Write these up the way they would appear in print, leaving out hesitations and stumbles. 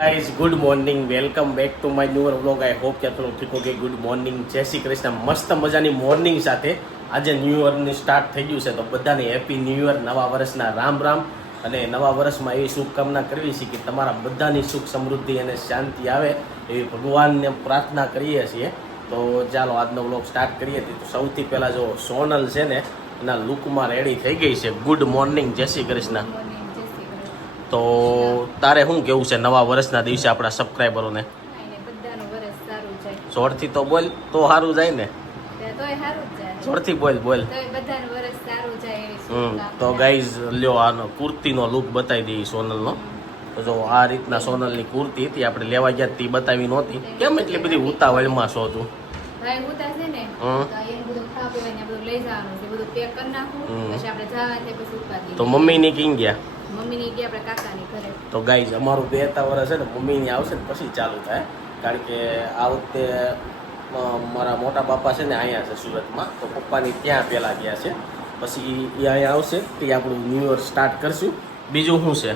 Guys good morning welcome back to my newer vlog I hope કે તમે ઠીક okay good morning જય શ્રી કૃષ્ણ મસ્ત મજાની મોર્નિંગ સાથે આજે ન્યૂ યરની સ્ટાર્ટ થઈ ગયું છે તો બધાને હેપી ન્યૂ યર નવા વર્ષના રામ રામ અને નવા વર્ષમાં એવી શુભકામના કરવી છે કે તમારા બધાની સુખ સમૃદ્ધિ અને શાંતિ આવે એવી ભગવાનને પ્રાર્થના કરીએ છીએ તો ચાલો આજનો વ્લોગ સ્ટાર્ટ કરીએ તો સૌથી પહેલાં જો સોનલ છે ને એના લુકમાં રેડી થઈ ગઈ છે ગુડ મોર્નિંગ જય શ્રી કૃષ્ણ તો તારે શું કેવું છે નવા વર્ષના દિવસે આપણા સબસ્ક્રાઈબરોને જોરથી તો બોલ તો સારું જાય ને જોરથી બોલ તો ગાઈઝ લ્યો આનો કુર્તીનો લુક બતાવી દઈએ સોનલનો તો જો આ રીતના સોનલની કુર્તી હતી આપણે લેવા ગયા તી બતાવી નહોતી કેમ એટલી બધી ઉતાવળમાં છો તું તો મમ્મીની કઈ ગયા તો ગાઈઝ અમારું 2 વર્ષ છે ને મમ્મીની આવશે ને પછી ચાલુ થાય કારણ કે આ વખતે મારા મોટા બાપા છે ને અહીંયા છે સુરતમાં તો પપ્પાની ત્યાં પહેલાં ગયા છે પછી એ અહીંયા આવશે તે આપણું ન્યૂ યર સ્ટાર્ટ કરશું બીજું શું છે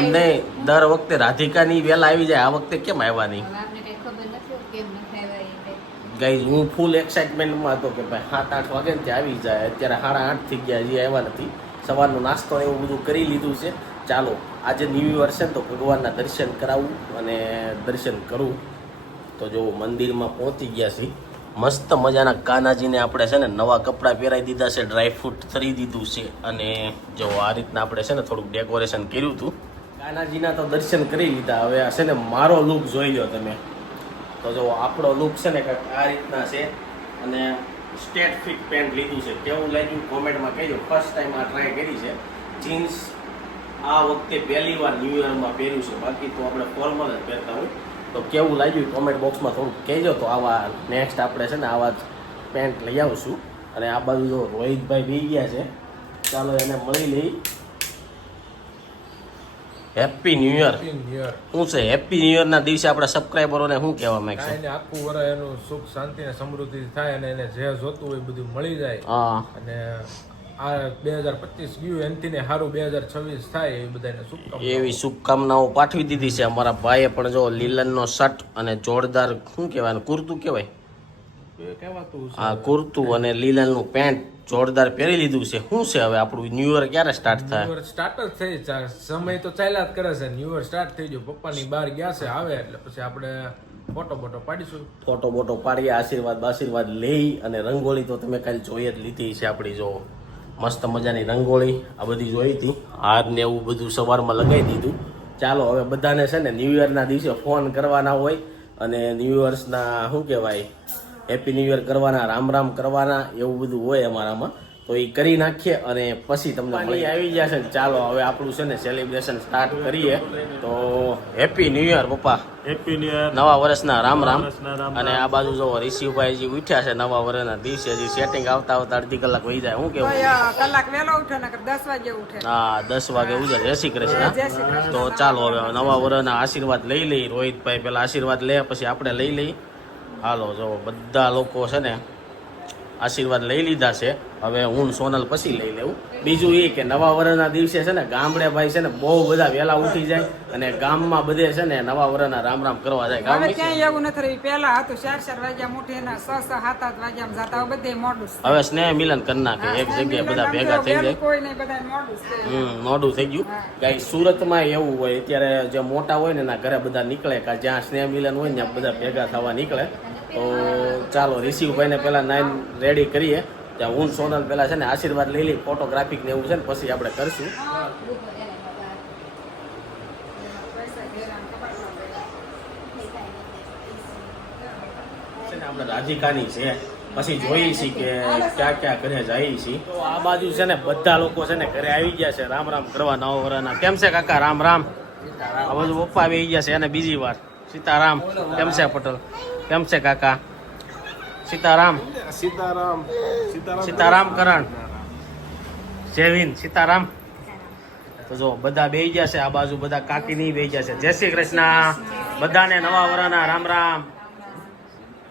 એમ નહીં દર વખતે રાધિકાની વહેલા આવી જાય આ વખતે કેમ આવ્યા નહીં ગાઈઝ હું ફૂલ એક્સાઇટમેન્ટમાં હતો કે ભાઈ 7-8 વાગે ને ત્યાં આવી જાય અત્યારે 8:30 થઈ ગયા હજી આવ્યા નથી સવારનો નાસ્તો એવું બધું કરી લીધું છે ચાલો આજે ન્યૂ યર છે ને તો ભગવાનના દર્શન કરાવવું અને દર્શન કરવું તો જો મંદિરમાં પહોંચી ગયા છે મસ્ત મજાના કાનાજીને આપણે છે ને નવા કપડાં પહેરાવી દીધા છે ડ્રાયફ્રૂટ કરી દીધું છે અને જો આ રીતના આપણે છે ને થોડુંક ડેકોરેશન કર્યું હતું કાનાજીના તો દર્શન કરી લીધા હવે છે ને મારો લુક જોઈ લો તમે તો જો આપણો લુક છે ને કંઈક આ રીતના છે અને સ્ટેટ ફિટ પેન્ટ લીધું છે કેવું લાગ્યું કોમેન્ટમાં કહેજો ફર્સ્ટ ટાઈમ આ ટ્રાય કરી છે જીન્સ આ વખતે પહેલી વાર ન્યૂ યરમાં પહેર્યું છે બાકી તો આપણે ફોર્મલ જ પહેરતા હોય તો કેવું લાગ્યું કોમેન્ટ બોક્સમાં થોડુંક કહેજો તો આવા નેક્સ્ટ આપણે છે ને આવા જ પેન્ટ લઈ આવશું અને આ બાજુ જો રોહિતભાઈ બી ગયા છે ચાલો એને મળી લઈ હેપી ન્યૂ યર શું છે હેપી ન્યૂ યરના દિવસે આપણા સબસ્ક્રાઈબરોને શું કહેવા માંગશે આખું વર્ષ એનું સુખ શાંતિ અને સમૃદ્ધિ થાય અને એને જે જોતું હોય બધું મળી જાય અને આ 2025 ગયું એનથી ને સારું 2026 થાય એવી બધાને શુભકામનાઓ એવી શુભકામનાઓ પાઠવી દીધી છે અમારા ભાઈએ પણ જો લીલનનો શર્ટ અને જોરદાર શું કહેવાય કુર્તું કહેવાય હા કુર્તું અને લીલનનું પેન્ટ જોરદાર પહેરી લીધું છે શું છે હવે આપણું ન્યૂ યર ક્યારે સ્ટાર્ટ થાય સ્ટાર્ટ જ થઈ સમય તો ચાલ્યા જ કરે છે ન્યૂ યર સ્ટાર્ટ થઈ ગયું પપ્પાની બહાર ગયા છે આવે એટલે પછી આપણે ફોટો પાડીશું ફોટો પાડીએ આશીર્વાદ લઈ અને રંગોળી તો તમે કાલે જોઈ જ લીધી છે આપણી જો મસ્ત મજાની રંગોળી આ બધી જોઈ હતી હાર ને એવું બધું સવારમાં લગાવી દીધું ચાલો હવે બધાને છે ને ન્યૂ યરના દિવસે ફોન કરવાના હોય અને ન્યૂ યર્સના શું કહેવાય હેપી ન્યૂ યર કરવાના રામ કરવાના એવું બધું હોય અમારામાં તો એ કરી નાખીએ અને પછી તમને મળી આવી જશે ને ચાલો હવે આપણું છે ને સેલિબ્રેશન સ્ટાર્ટ કરીએ તો હેપી ન્યૂ યર પપ્પા હેપી ન્યૂ યર નવા વર્ષના રામ અને આ બાજુ જો ઋષિભાઈ જે ઉઠ્યા છે નવા વર્ષના દિવસે હજી સેટિંગ આવતા અડધી કલાક વહી જાય શું કેવું કલાક વહેલો ઉઠે ને 10 વાગે ઉઠે હા 10 વાગે ઉઠે જય શ્રી કૃષ્ણ તો ચાલો હવે નવા વર્ષના આશીર્વાદ લઈ લઈ રોહિતભાઈ પેલા આશીર્વાદ લે પછી આપણે લઈ લઈ હાલો જો બધા લોકો છે ને આશીર્વાદ લઈ લીધા છે હવે હું સોનલ પછી લઈ લેવું બીજું એ કે નવા વર્ષના દિવસે છે ને ગામડે ભાઈ છે ને બહુ બધા વહેલા ઉઠી જાય અને ગામમાં બધે છે ને નવા વર્ષના રામ કરવા જાય હવે ક્યાંય એવું નથી રહ્યું પેલા હતું 4 વાગ્યા ઉઠી ને 6-7 વાગ્યા જતા બધે મોડું હવે સ્નેહ મિલન કરી નાખે એક જગ્યાએ બધા ભેગા થઈ જાય કોઈ નહીં બધા મોડું મોડું થઈ ગયું ગાઈ સુરતમાં એવું હોય અત્યારે જે મોટા હોય ને એના ઘરે બધા નીકળે કે જ્યાં સ્નેહ મિલન હોય ને ત્યાં બધા ભેગા થવા નીકળે તો ચાલો ઋષિભાઈને પહેલાં નાઈન રેડી કરીએ ત્યાં હું સોનલ પહેલાં છે ને આશીર્વાદ લઈ લઈ ફોટોગ્રાફિક ને એવું છે ને પછી આપણે કરશું આપણે રાધિકાની છે પછી જોઈએ છીએ કે ક્યાં ઘરે જઈએ છીએ તો આ બાજુ છે ને બધા લોકો છે ને ઘરે આવી ગયા છે રામ કરવા નવા વર્ષના કેમ છે કાકા રામ આ બાજુ પપ્પા આવી ગયા છે અને બીજી વાર સીતારામ કેમ છે પટેલ કેમ છે કાકા સીતારામ કરણ જયવીન સીતારામ તો જો બધા બેહી ગયા છે આ બાજુ બધા કાકી નહીં બેહી ગયા છે જય શ્રી કૃષ્ણ બધાને નવા વર્ષના રામ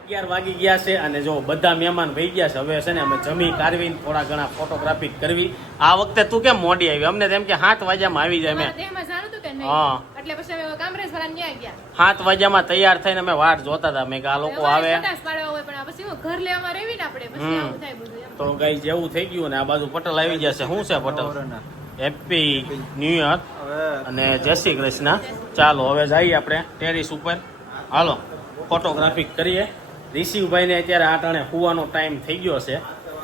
11 વાગી ગયા છે અને જો બધા મહેમાન વહી ગયા છે. હવે છે ને અમે જમી કારવીને થોડા ઘણા ફોટોગ્રાફી કરવી. આ વખતે તું કેમ મોડી આવી? અમને તેમ કે 7 વાગ્યામાં આવી જાય. મેં હા એટલે પછી અમે કામરેજ વાળા ન્યા ગયા 7 વાગ્યામાં તૈયાર થઈને અમે વાટ જોતા હતા. મેં કે આ લોકો આવે. પછી ઘર લેવામાં રેવી ને આપણે પછી આવું થાય બધું એમ. તો ગાઈસ જેવું થઈ ગયું ને આ બાજુ પટેલ આવી ગયા છે. શું છે પટેલ? હેપી ન્યુ યર અને જય શ્રી કૃષ્ણ. ચાલો હવે જઈએ આપણે ટેરિસ ઉપર. હાલો ફોટોગ્રાફી કરીએ. રિશિવભાઈને અત્યારે આ ટાણે સુવાનો ટાઈમ થઈ ગયો છે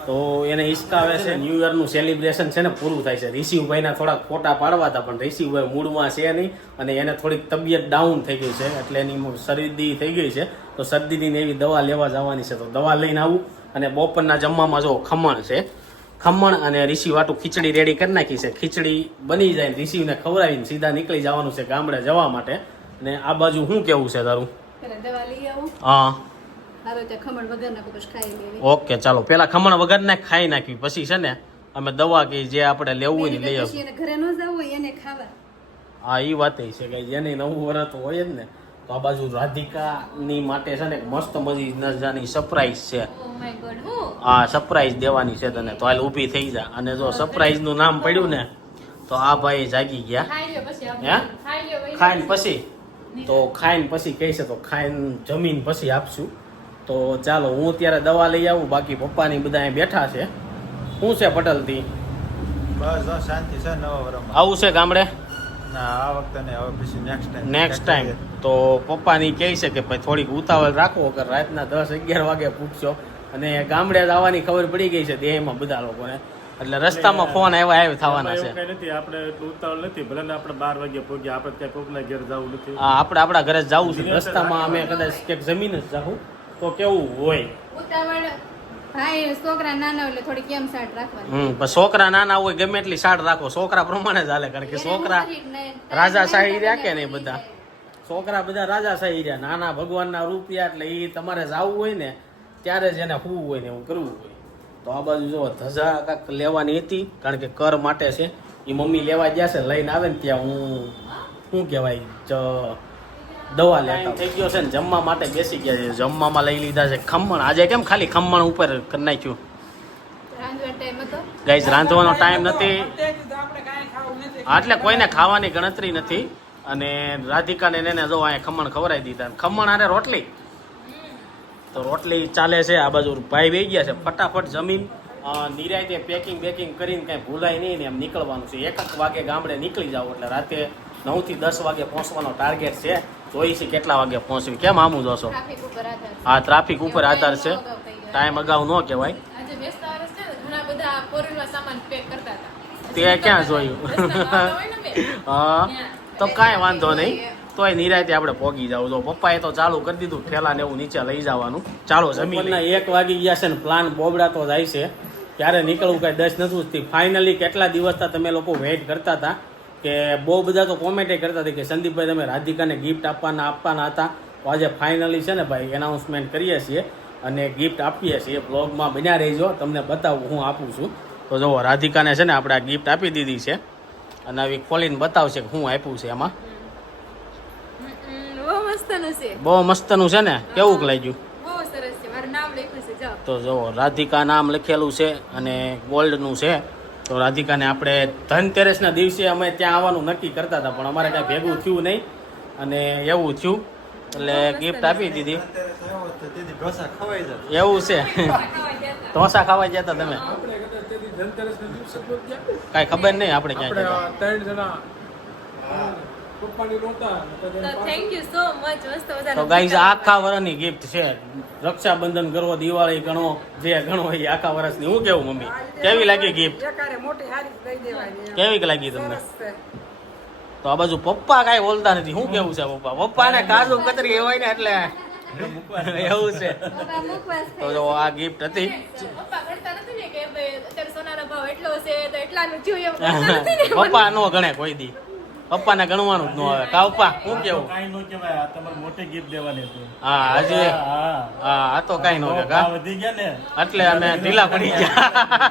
તો એને હિસકાવે છે. ન્યૂ યરનું સેલિબ્રેશન છે ને પૂરું થાય છે. રિશિવભાઈના થોડાક ફોટા પાડવા હતા પણ રિશિવભાઈ મૂડમાં છે નહીં અને એને થોડીક તબિયત ડાઉન થઈ ગઈ છે એટલે એની શરદી થઈ ગઈ છે. તો શરદીની એવી દવા લેવા જવાની છે તો દવા લઈને આવું. અને બપોરના જમવામાં જો ખમણ છે. ખમણ અને રિશિવ વાટું ખીચડી રેડી કરી નાખી છે. ખીચડી બની જાય રિશિવને ખવડાવીને સીધા નીકળી જવાનું છે ગામડે જવા માટે. અને આ બાજુ શું કેવું છે તારું? દવા લઈ આવું હા હારો તે ખમણ વગર ના પછી ખાઈ લેવી. ઓકે ચાલો પેલા ખમણ વગર ને ખાઈ નાખવી પછી છે ને અમે દવા કે જે આપણે લેવું હોય ને લઈ આવીએ. પછી એને ઘરે ન જવું હોય એને ખાવા. હા એ વાત છે કે જેને નવું વરસ તો હોય જ ને. તો આ બાજુ રાધિકાની માટે છે ને મસ્ત મજાની સરપ્રાઈઝ છે. ઓ માય ગોડ હું હા સરપ્રાઈઝ દેવાની છે તને તો હાલ ઊભી થઈ જા. અને જો સરપ્રાઈઝ નું નામ પડ્યું ને તો આ ભાઈ જાગી ગયા. ખાઈ લ્યો પછી હે? આપણે ખાઈ લ્યો ભાઈ. ખાઈને પછી તો ખાઈને પછી કહે છે તો ખાઈને જમીન પછી આપશું. તો ચાલો હું અત્યારે દવા લઈ આવું. બાકી પપ્પાની બધા અહીં બેઠા છે. શું છે પટેલથી? બસ જો શાંતિ છે નવા વરમાં. આવું છે ગામડે ના આ વખતે નહીં, હવે પછી નેક્સ્ટ ટાઈમ. તો પપ્પાની કહે છે કે ભાઈ થોડીક ઉતાવળ રાખો કે રાતના 10-11 વાગે પૂછશો. અને ગામડે આવવાની ખબર પડી ગઈ છે દેહમાં બધા લોકોને એટલે રસ્તામાં ફોન આવ્યા થવાના છે. નથી આપણે એટલું ઉતાવળ નથી. ભલે ને આપણે 12 વાગે પહોંચ્યા, આપણે ત્યાં કોકના ઘેર જવું નથી. હા આપણે આપણા ઘરે જ જવું છે. રસ્તામાં અમે કદાચ ક્યાંક જમીન જ જાઉં તો કેવું હોય. ઉતાવળ ભાઈ છોકરા નાના એટલે થોડી કેમ સાટ રાખવાની. પણ છોકરા નાના હોય ગમે એટલી સાડ રાખો છોકરા પ્રમાણે જ હાલે. કારણ કે છોકરા રાજાશાહી રહ્યા કે નહીં બધા છોકરા બધા રાજાશાહી રહ્યા. નાના ભગવાનના રૂપિયા એટલે એ તમારે જવું હોય ને ત્યારે જ એને હોવું હોય ને એવું કરવું હોય. તો આ બાજુ જો ધજા કાંક લેવાની હતી કારણ કે કર માટે છે. એ મમ્મી લેવા ગયા છે. લઈને આવે ને ત્યાં હું શું કહેવાય દવા લેતા થઈ ગયો છે ને જમવા માટે બેસી ગયા છે. જમવામાં લઈ લીધા છે ખમણ. આજે કેમ ખાલી ખમણ ઉપર કરી નાખ્યું? રાંધવાનો ટાઈમ હતો ગાઈસ રાંધવાનો ટાઈમ નથી તે કીધું આપણે કાંઈ ખાવું નથી. એટલે કોઈને ખાવાની ગણતરી નથી. અને રાધિકાને એને જો અહીંયા ખમણ ખવડાવી દીધા. ખમણ આરે રોટલી તો રોટલી ચાલે છે. આ બાજુ ભાઈ વહી ગયા છે. ફટાફટ જમીન નિરાયતે પેકિંગ કરીને કાંઈ ભૂલાય નહીં ને એમ નીકળવાનું છે. 1 વાગે ગામડે નીકળી જાવ એટલે રાતે 9 થી 10 વાગે પહોંચવાનો ટાર્ગેટ છે. જોઈ છે કેટલા વાગે પહોંચવી. કેમ આમું જોશો? ટ્રાફિક ઉપર આધાર છે. હા ટ્રાફિક ઉપર આધાર છે. ટાઈમ અગાઉ ન કહેવાય. આજે બેસતા વર્ષ છે ને ઘણા બધા ફોરવ્હીલર સામાન પેક કરતા હતા. તે ક્યાં જોયું? રસ્તામાં આવતા હોય ને બે. હા તો કાંઈ વાંધો નહીં. તોય નિરાયતે આપણે પોગી જાવ. તો પપ્પાએ તો ચાલુ કરી દીધું ઠેલા ને એવું નીચે લઈ જવાનું. ચાલો જમીન 1 વાગી ગયા છે ને પ્લાન બોબડાતો જાય છે. ક્યારે નીકળવું કાંઈ દસ નથી ઉઠતી. ફાઇનલી કેટલા દિવસથી તમે લોકો વેઇટ કરતા હતા કે બહુ બધા તો કોમેન્ટે કરતા હતા કે સંદીપભાઈ તમે રાધિકાને ગિફ્ટ આપવાના હતા. તો આજે ફાઇનલી છે ને ભાઈ એનાઉન્સમેન્ટ કરીએ છીએ અને ગિફ્ટ આપીએ છીએ. બ્લોગમાં બન્યા રહેજો તમને બતાવું હું આપું છું. તો જુઓ રાધિકાને છે ને આપણે આ ગિફ્ટ આપી દીધી છે અને આવી ખોલીને બતાવશે કે હું આપ્યું છે એમાં. બહુ મસ્તનું છે. બહુ મસ્તનું છે ને? કેવું લાગ્યું? બહુ સરસ છે. મારું નામ લખ્યું છે જો. તો જુઓ રાધિકા નામ લખેલું છે અને ગોલ્ડનું છે. તો રાધિકાને આપણે ધનતેરસના દિવસે અમે ત્યાં આવવાનું નક્કી કરતા હતા પણ અમારે કાંઈ ભેગું થયું નહીં અને એવું થયું એટલે ગિફ્ટ આપી દીધી. તેથી ઢોસા ખવાઈ જાય. એવું છે? ઢોસા ખાવા ગયા હતા તમે? આપણે કદાચ તેથી ધનતેરસના દિવસે તો ગયા. કાંઈ ખબર નહીં આપણે ક્યાં આપણે ગયા. આ 3 જણા પપ્પાની નહોતા તો થેન્ક યુ સો મચ. મસ્ત તો મજાનો ગાઈઝ આખા વર્ષની ગિફ્ટ છે. રક્ષાબંધન ગણો દિવાળી ગણો જે ગણો એ આખા વર્ષની. હું કેવું મમ્મી કેવી લાગી ગિફ્ટ? એકારે મોટી હારી લઈ દેવાની એમ. કેવી લાગી તમને? સરસ છે. તો આ બાજુ પપ્પા કાંઈ બોલતા નથી. શું કેવું છે પપ્પાને કાજુ કતરી હોય ને એટલે એવું છે. પપ્પા મુખવાસ તો જો આ ગિફ્ટ હતી. પપ્પા કરતા નથી ને કે ભાઈ અત્યારે સોનાનો ભાવ એટલો છે તો એટલાનું થયું એમ કરતા નથી ને. પપ્પા નો ગણે કોઈ દી. પપ્પાને ગણવાનું જ ન આવે કા પપ્પા શું કેવું કાંઈ ન કહેવાય આ તમારે મોટી ગિફ્ટ દેવાની હતી હા હજી હા આ તો કઈ ન કે કા વધી ગયા ને એટલે અમે ઢીલા પડી ગયા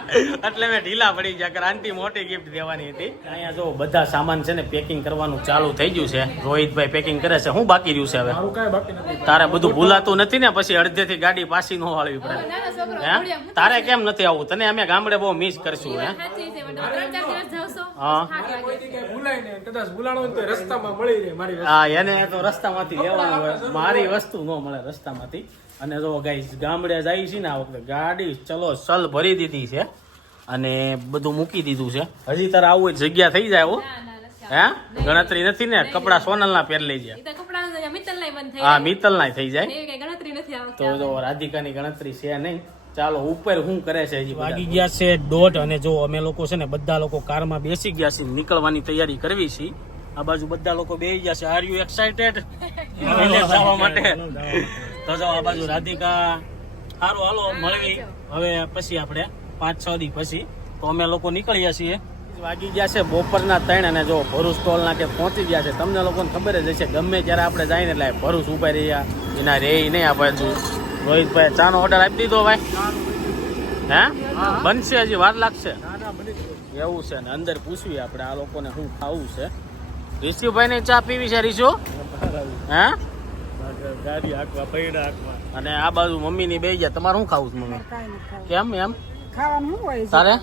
એટલે અમે ઢીલા પડી ગયા કે આંટી મોટી ગિફ્ટ દેવાની હતી અહીંયા જો બધા સામાન છે ને પેકિંગ કરવાનું ચાલુ થઈ ગયું છે રોહિતભાઈ પેકિંગ કરે છે શું બાકી રહ્યું છે હવે મારું કાંઈ બાકી નથી. તારે બધું ભૂલાતું નથી ને પછી અડધેથી ગાડી પાછી ન વાળવી પડે નાનો છોકરો હે ઘોડિયા તારે કેમ નથી આવું તને અમે ગામડે બહુ મિસ કરશું હે સાચી છે પણ તમે 3-4 દિવસ જાવશો હા. થાક લાગે. કોઈ જગ્યાએ ભૂલાય ને કદાચ ભૂલાણો હોય ને તો રસ્તામાં મળી રહે મારી વસ્તુ. હા એને તો રસ્તામાંથી લેવાનું હોય મારી વસ્તુ ન મળે રસ્તામાંથી અને જો ગાઈસ ગામડે જાય છે ને આ વખતે ગાડી ચલો સલ ભરી દીધી છે અને બધું મૂકી દીધું છે હજી તારે આવું હોય જગ્યા થઈ જાય હો ના, હે ગણતરી નથી ને કપડા સોનલના પહેર લઈ જાય ઈ તો કપડાં મિત્તલના ય બંધ થઈ હા જાય. મિત્તલના થઈ જાય એવી કઈ ગણતરી નથી આવતી. તો જો રાધિકાની ગણતરી છે નહીં ચાલો ઉપર શું કરે છે હજી વાગી ગયા છે 1:30 અને જો અમે લોકો છે ને બધા લોકો કારમાં બેસી ગયા છે નીકળવાની તૈયારી કરવી છે આ બાજુ બધા લોકો બેસી ગયા છે આર યુ એક્સાઇટેડ જવા માટે તો જો આ બાજુ રાધિકા સારું હાલો મળવી હવે પછી આપણે 5-6 દી પછી તો અમે લોકો નીકળ્યા છીએ વાગી ગયા છે બપોરના 3 અને જો ભરૂચ ટોલ નાકે પહોંચી ગયા છે તમને લોકોને ખબર જ હશે ગમે ત્યારે આપણે જાય ને એટલે ભરૂચ ઉભા રહ્યા એના રે નહીં આ બાજુ રોહિતભાઈ ચાનો ઓર્ડર આપી દીધો ભાઈ હે બનશે હજી વાર લાગશે એવું છે ને અંદર પૂછવી આપણે આ લોકોને શું ખાવું છે રિશિવભાઈ ને ચા પીવી છે રીશુ હે ગાડી હાંકવા પૈડા હાંકવા અને આ બાજુ મમ્મી ની બે ગયા તમારે શું ખાવું છે મમ્મી કાંઈ નથી ખાવું. કેમ એમ ખાવાનું શું હોય છે? તારે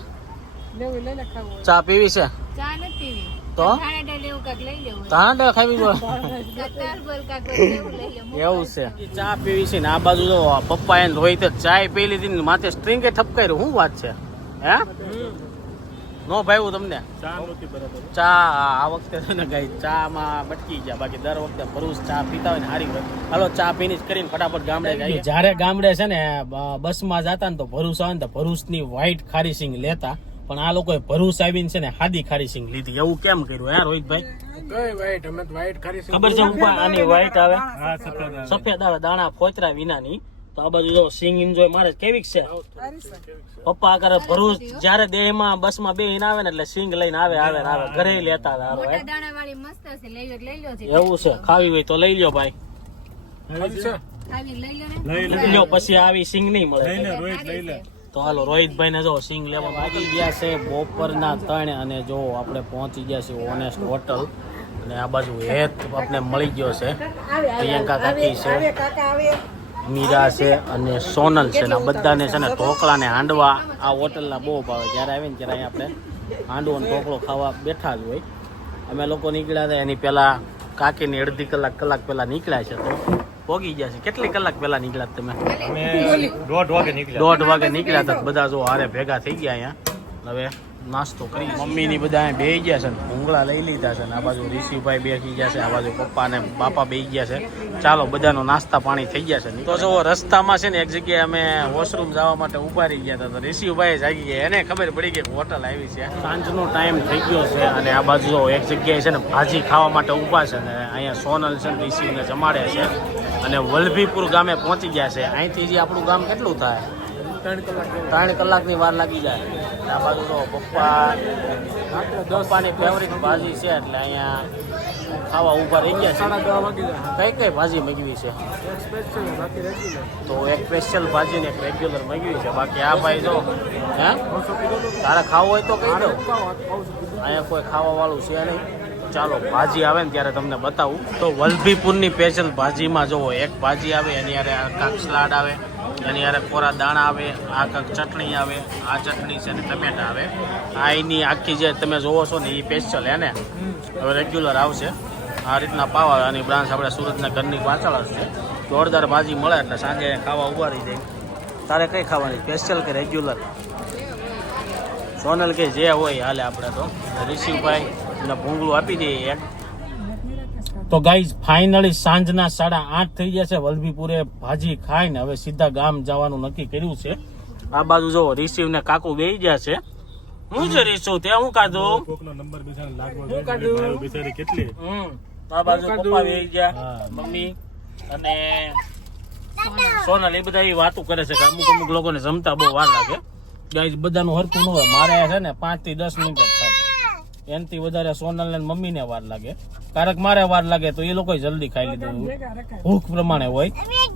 લેવું લઈ લે ખાવું હોય. ચા પીવી છે ચા નથી પીવી. તો ધાણા લેવું કાંઈક લઈ લેવું. ધાણા ખાવી જોઈએ ટરબલ કાંઈક લેવું લઈ લેવું. એવું છે ચા પીવી છે ને આ બાજુ જો પપ્પા એને રોહિત ચાય પી લીધી ને માથે સ્ટ્રિંગ એ ઠપકાર્યું શું વાત છે હે નો ભાઈ તમને ચા નહોતી બરાબર ચા આ વખતે છે ને ગાઈ ચામાં બટકી ગયા બાકી દર વખતે ભરૂચ ચા પીતા હોય ને હારી હોય હાલો ચા ફિનિશ કરીને ફટાફટ ગામડે જઈએ જ્યારે ગામડે છે ને બસમાં જતા ને તો ભરૂચ આવે ને તો ભરૂચની વ્હાઈટ ખારી સિંગ લેતા પણ આ લોકોએ ભરૂચ આવીને છે ને હાદી ખારી સિંગ લીધી એવું કેમ કર્યું હે રોહિતભાઈ કઈ white? અમે તો white ખારી સિંગ ખબર છે ઉપર આની વ્હાઈટ આવે હા સફેદ આવે. સફેદ આવે દાણા ફોતરા વિનાની તો આ બાજુ જો સિંગ એન્જોય મારે કેવી છે સારી છે. પપ્પા કરે ભરૂચ જ્યારે દેહમાં બસમાં બેહીને આવે ને એટલે સિંગ લઈને આવે ને આવે ઘરે લેતા હતા હારો, હે. મોટા દાણા વાળી મસ્ત છે લઈ લો લઈ લો છે. એવું છે ખાવી હોય તો લઈ લ્યો ભાઈ ખાલી છે. ખાવી લઈ લો લઈ ને. લે લઈ લ્યો પછી આવી સિંગ નહીં મળે લઈ લે રોહિત લઈ લે તો હાલો રોહિતભાઈ ને જો સિંગ લેવા વાગી ગયા છે બપોરના 3 અને જો આપણે પહોંચી ગયા છે ઓનેસ્ટ હોટલ અને આ બાજુ હેત આપણે મળી ગયો છે પ્રિયંકા કાકી છે કાકા આવે મીરા છે અને સોનલ છે ને આ બધાને છે ને ઢોકળા ને હાંડવા આ હોટલના બહુ ભાવે જ્યારે આવે ને ત્યારે અહીંયા આપણે હાંડવો અને ઢોકળો ખાવા બેઠા જ હોય અમે લોકો નીકળ્યા હતા એની પહેલા કાકીની અડધી કલાક પહેલા નીકળ્યા છે તો પોગી ગયા છે કેટલી કલાક પહેલા નીકળ્યા તમે અમે 1:30 વાગે નીકળ્યા 1:30 વાગે નીકળ્યા હતા બધા જો હારે ભેગા થઈ ગયા અહીંયા હવે નાસ્તો કરી મમ્મી ની બધા અહીં બેસી ગયા છે ને ભૂંગળા લઈ લીધા છે ને આ બાજુ ઋષિભાઈ બેસી ગયા છે આ બાજુ પપ્પા ને બાપા બેસી ગયા છે ચાલો બધાનો નાસ્તા પાણી થઈ ગયા છે તો જો રસ્તામાં છે ને એક જગ્યાએ અમે વોશરૂમ જવા માટે ઉભા રહી ગયા હતા તો ઋષિભાઈ જાગી ગયા એને ખબર પડી કે હોટલ આવી છે સાંજનો ટાઈમ થઈ ગયો છે અને આ બાજુ જો એક જગ્યાએ છે ને ભાજી ખાવા માટે ઊભા છે ને અહીંયા સોનલ છે ને ઋષિને જમાડે છે અને વલભીપુર ગામે પહોંચી ગયા છે અહીંથી જે આપણું ગામ કેટલું થાય 3 કલાકની વાર લાગી જાય આ બાજુ તો પપ્પાની ફેવરિટ ભાજી છે એટલે અહીંયા ખાવા ઊભા રહી ગયા છે 10:30 વાગી જાય. કઈ ભાજી મગવી છે એક special ને બાકી regular. તો એક સ્પેશિયલ ભાજી ને એક રેગ્યુલર મગવી છે બાકી આ ભાઈ જો હે તારે ખાવું હોય તો કહી દો અહીંયા કોઈ ખાવા વાળું છે નહીં ચાલો ભાજી આવે ને ત્યારે તમને બતાવું તો વલભીપુરની સ્પેશિયલ ભાજીમાં જોવો એક ભાજી આવે એની યારે કાંક સલાડ આવે એની યારે કોરા દાણા આવે આ કાંક ચટણી આવે આ ચટણી છે ને ટમેટા આવે આ એની આખી જે તમે જોવો છો ને એ સ્પેશિયલ હે ને હવે રેગ્યુલર આવશે આ રીતના પાવ આવે આની બ્રાન્ચ આપણે સુરતના ઘરની પાછળ જ છે જોરદાર ભાજી મળે એટલે સાંજે ખાવા ઉભા રહી જાય તારે કઈ ખાવાની સ્પેશિયલ કે રેગ્યુલર સોનલ કે જે હોય હાલે આપણે તો ઋષિભાઈ ને ભૂંગળું આપી દઈએ એક તો ગાઈઝ ફાઇનલી સાંજના 8:30 થઈ ગયા છે વલભીપુરે ભાજી ખાઈને હવે સીધા ગામ જવાનું નક્કી કર્યું છે આ બાજુ જો રિસીવ ને કાકુ બેસી ગયા છે હું છે રીસુ તે હું કાઢું કોકનો નંબર બિચારા લાગવા જોઈએ બિચારી કેટલી આ બાજુ પપ્પા બેસી ગયા મમ્મી અને સોનલ એ બધા એ વાતો કરે છે કે અમુક લોકોને જમતા બહુ વાર લાગે ગાઈઝ બધાનું હરખું ન હોય મારે છે ને 5 થી 10 મિનિટ જ થાય એનાથી વધારે સોનલ ને મમ્મીને વાર લાગે, ક્યારેક મારે વાર લાગે તો એ લોકો જલ્દી ખાઈ લીધું, ભૂખ પ્રમાણે હોય.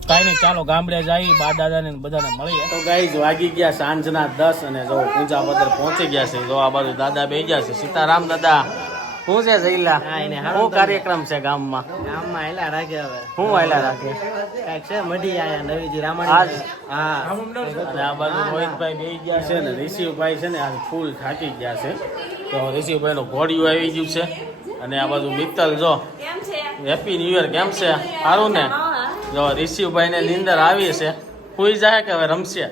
કાંઈ નહીં, ચાલો ગામડે જઈ બા દાદાને બધાને મળીએ. તો ગાઈઝ વાગી ગયા સાંજના 10 અને જો પૂજા પદર પહોંચી ગયા છે. જો આ બાજુ દાદા બેસી ગયા છે. સીતારામ દાદા, શું છે જઈલા? શું કાર્યક્રમ છે ગામમાં? ગામમાં હેલા રાખે હવે શું વાયલા રાખે? કાંઈક છે મઢી આયા નવીજી આજ રામાણી. હા અને આ બાજુ રોહિતભાઈ બેસી ગયા છે ને ઋષિભાઈ છે ને આજ ફૂલ થાકી ગયા છે. તો ઋષિભાઈ નું ઘોડિયું આવી ગયું છે. અને આ બાજુ મિત્તલ જો હેપી ન્યુ યર, કેમ છે? સારું ને? જો ઋષિભાઈ ને નીંદર આવી છે, સુઈ જાય કે હવે રમશે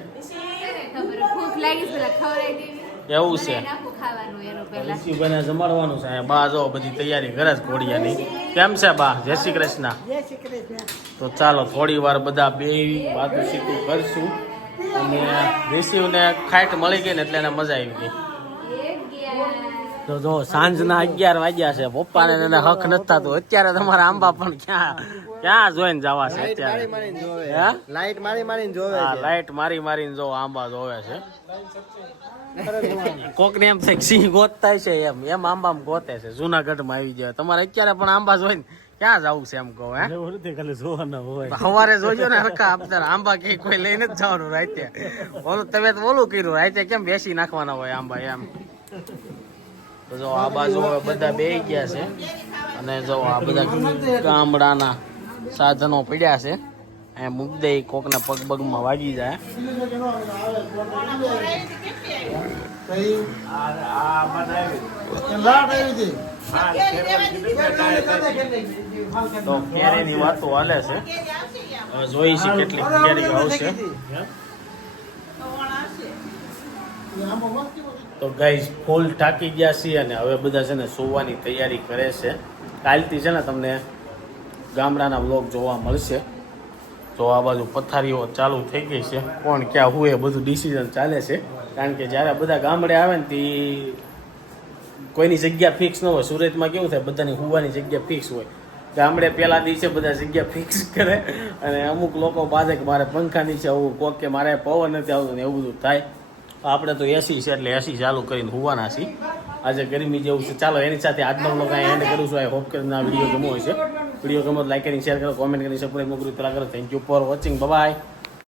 ભૂખ લાગી છે, પેલા ખવડાવી દેવી. એવું છે. નાખું ખાવાનું એનું પહેલા. ઋષિભાઈ ને જમાડવાનું છે. અહીંયા બા જો બધી તૈયારી કરે છે ઘોડિયાની. કેમ છે બા? જય શ્રી કૃષ્ણ. તો ચાલો થોડી વાર બધા બે વાતું સીતું કરશું. અને ઋષિને ખાઈટ મળી ગઈ ને એટલે એને મજા આવી ગઈ. તો જો સાંજના 11 વાગ્યા છે. પપ્પાને એને હક નથી થતું. અત્યારે તમારા આંબા પણ ક્યાં જોઈને જવા છે અત્યારે? હે? લાઈટ મારીને જોવે હા, છે. લાઈટ મારીને જો આંબા જોવે છે. કોક ને એમ છે કે સિંહ ગોતતા છે, એમ આંબા ગોતે છે. જુનાગઢ માં આવી જાય. તમારે અત્યારે પણ આંબા જોઈને ક્યાં જવું છે એમ કહો? હે, સવારે જોજો ને હરખા આપતા આંબા કે કોઈ લઈને જ જવાનું રાતે. ઓલું તમે તો ઓલું કર્યું, રાતે કેમ બેસી નાખવાના હોય આંબા એમ. તો જો આ બાજુ હવે બધા બેસી ગયા છે. અને જો આ બધા ગામડાના સાધનો પડ્યા છે. અહીંયા મૂક દે, કોકના પગ પગમાં વાગી જાય. તો કેરીની વાતો હાલે છે. હવે જોઈ છે કેટલી કેરી આવશે. તો ગાઈઝ ફૂલ થાકી ગયા છીએ અને હવે બધા છે ને સુવાની તૈયારી કરે છે. કાલથી છે ને તમને ગામડાના વ્લોગ જોવા મળશે. તો આ બાજુ પથારીઓ ચાલુ થઈ ગઈ છે. કોણ ક્યાં હોય બધું ડિસિઝન ચાલે છે. કારણ કે જ્યારે બધા ગામડે આવે ને તે કોઈની જગ્યા ફિક્સ ન હોય. સુરતમાં કેવું થાય, બધાની હુવાની જગ્યા ફિક્સ હોય. ગામડે પહેલા દિવસે બધા જગ્યા ફિક્સ કરે અને અમુક લોકો પાસે કે મારે પંખા નીચે આવું, કોક કે મારે પવન નથી આવતું ને એવું બધું થાય. આપણે તો એસી છે એટલે એસી ચાલુ કરીને હુવાના છીએ. આજે ગરમી જેવું છે. ચાલો એની સાથે આજનો વ્લોગ અહીં એન્ડ કરું છું. આઈ હોપ કે વિડીયો ગમ્યો હોય છે. વિડીયો ગમો લાઈક કરીને શેર કરો, કોમેન્ટ કરીને સબસ્ક્રાઈબ કરો. Thank you for watching. By.